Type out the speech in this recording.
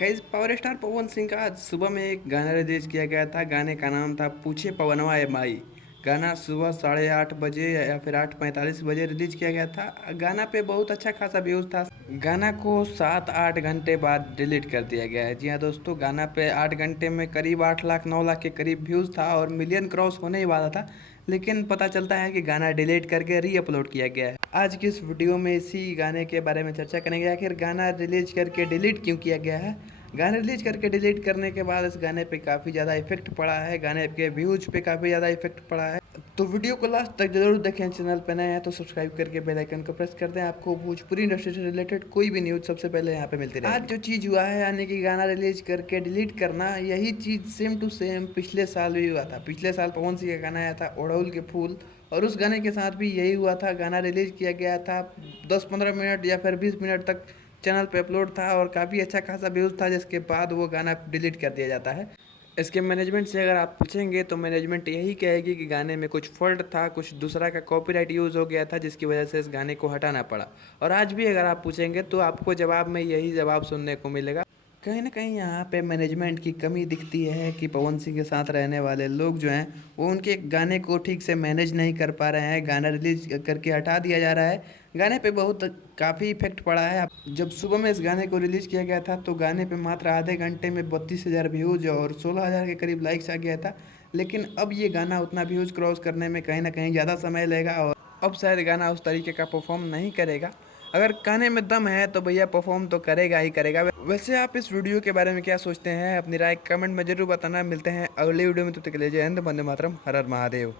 कई power star Pawan Singh का आज सुबह में एक गाना रिलीज किया गया था। गाने का नाम था पूछे पवनवा ए माई। गाना सुबह 8:30 बजे या फिर 8:45 बजे रिलीज किया गया था। गाना पे बहुत अच्छा खासा व्यूज था। गाना को 7-8 घंटे बाद डिलीट कर दिया गया है। जी हाँ दोस्तों, गाना पे 8 घंटे में करीब 8 लाख 9 लाख के करीब व्यूज था और मिलियन क्रॉस होने ही वाला था, लेकिन पता चलता है कि गाना डिलीट करके री अपलोड किया गया है। आज की इस वीडियो में इसी गाने के बारे में चर्चा करेंगे। आखिर गाना रिलीज करके डिलीट क्यों किया गया है, गाना रिलीज करके डिलीट करने के बाद इस गाने पे काफ़ी ज़्यादा इफेक्ट पड़ा है, गाने के व्यूज पे काफ़ी ज़्यादा इफेक्ट पड़ा है। तो वीडियो को लास्ट तक जरूर देखें। चैनल पे नए हैं तो सब्सक्राइब करके बेल आइकन को प्रेस कर दें। आपको भोजपुरी इंडस्ट्री से रिलेटेड कोई भी न्यूज़ सबसे पहले यहाँ पे मिलती रहेगी। आज जो चीज़ हुआ है, यानी कि गाना रिलीज करके डिलीट करना, यही चीज़ सेम टू सेम पिछले साल भी हुआ था। पिछले साल पवन सिंह का गाना आया था ओढ़ौल के फूल, और उस गाने के साथ भी यही हुआ था। गाना रिलीज किया गया था, 10-15 मिनट या फिर 20 मिनट तक चैनल पे अपलोड था और काफ़ी अच्छा खासा व्यूज़ था, जिसके बाद वो गाना डिलीट कर दिया जाता है। इसके मैनेजमेंट से अगर आप पूछेंगे तो मैनेजमेंट यही कहेगी कि गाने में कुछ फॉल्ट था, कुछ दूसरा का कॉपीराइट यूज़ हो गया था, जिसकी वजह से इस गाने को हटाना पड़ा। और आज भी अगर आप पूछेंगे तो आपको जवाब में यही जवाब सुनने को मिलेगा। कहीं ना कहीं यहाँ पे मैनेजमेंट की कमी दिखती है कि पवन सिंह के साथ रहने वाले लोग जो हैं वो उनके गाने को ठीक से मैनेज नहीं कर पा रहे हैं। गाना रिलीज करके हटा दिया जा रहा है। गाने पे बहुत काफ़ी इफेक्ट पड़ा है। जब सुबह में इस गाने को रिलीज किया गया था तो गाने पे मात्र आधे घंटे में 32,000 व्यूज और 16,000 के करीब लाइक्स आ गया था। लेकिन अब ये गाना उतना व्यूज क्रॉस करने में कहीं ना कहीं ज़्यादा समय लेगा और अब शायद गाना उस तरीके का परफॉर्म नहीं करेगा। अगर गाने में दम है तो भैया परफॉर्म तो करेगा ही करेगा। वैसे आप इस वीडियो के बारे में क्या सोचते हैं, अपनी राय कमेंट में जरूर बताना। मिलते हैं अगली वीडियो में, तब तक के लिए जय हिंद, वंदे मातरम, हर हर महादेव।